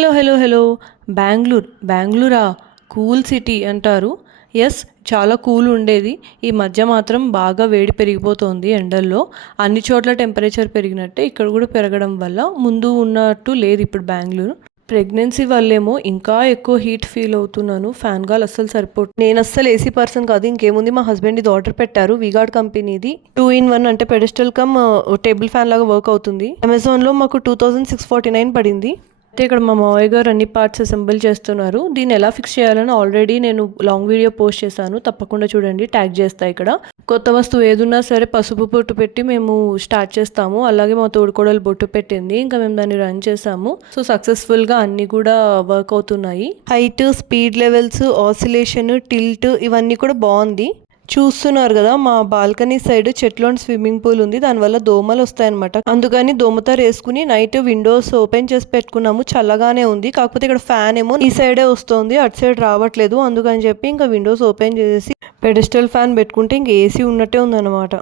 Hello hello hello. Bengaluru బెంగళూరా cool city అంటారు. Yes చాలా కూల్ ఉండేది. ఈ మధ్య మాత్రం బాగా వేడి పెరిగిపోతుంది ఎండల్లో. అన్ని చోట్ల టెంపరేచర్ పెరిగినట్టే ఇక్కడ కూడా పెరగడం వల్ల ముందు ఉన్నట్టు లేదు ఇప్పుడు బెంగళూరు. ప్రెగ్నెన్సీ వల్లేమో ఇంకా ఎక్కువ హీట్ ఫీల్ అవుతున్నాను. ఫ్యాన్ గాల్ అస్సలు సరిపోతుంది నేను అస్సలు ఏసీ పర్సన్ కాదు. ఇంకేముంది? మా హస్బెండ్ ఇది ఆర్డర్ పెట్టారు. విగార్డ్ కంపెనీది. టూ ఇన్ వన్ అంటే పెడెస్టల్ కమ్ టేబుల్ ఫ్యాన్ లాగా వర్క్ అవుతుంది. అమెజాన్లో మాకు two thousand six forty nine పడింది. అయితే ఇక్కడ మా మావయ్య గారు అన్ని పార్ట్స్ అసెంబుల్ చేస్తున్నారు. దీన్ని ఎలా ఫిక్స్ చేయాలని ఆల్రెడీ నేను లాంగ్ వీడియో పోస్ట్ చేశాను. తప్పకుండా చూడండి ట్యాగ్ చేస్తా ఇక్కడ. కొత్త వస్తువు ఏదున్నా సరే పసుపు బొట్టు పెట్టి మేము స్టార్ట్ చేస్తాము. అలాగే మా తోడుకోడలు బొట్టు పెట్టింది. ఇంకా మేము దాన్ని రన్ చేసాము సో సక్సెస్ఫుల్గా అన్నీ అన్ని కూడా వర్క్ అవుతున్నాయి. Height speed levels oscillation tilt ఇవన్నీ కూడా బాగుంది. చూస్తున్నారు కదా మా బాల్కనీ సైడ్ చెట్లోని స్విమ్మింగ్ పూల్ ఉంది. దానివల్ల దోమలు వస్తాయన్నమాట. అందుకని దోమతారు వేసుకుని నైట్ విండోస్ ఓపెన్ చేసి పెట్టుకున్నాము. చల్లగానే ఉంది. కాకపోతే ఇక్కడ ఫ్యాన్ ఏమో ఈ సైడే వస్తుంది. అటు సైడ్ రావట్లేదు. అందుకని చెప్పి ఇంకా విండోస్ ఓపెన్ చేసేసి పెడిస్టల్ ఫ్యాన్ పెట్టుకుంటే ఇంక ఏసీ ఉన్నట్టే ఉందన్నమాట.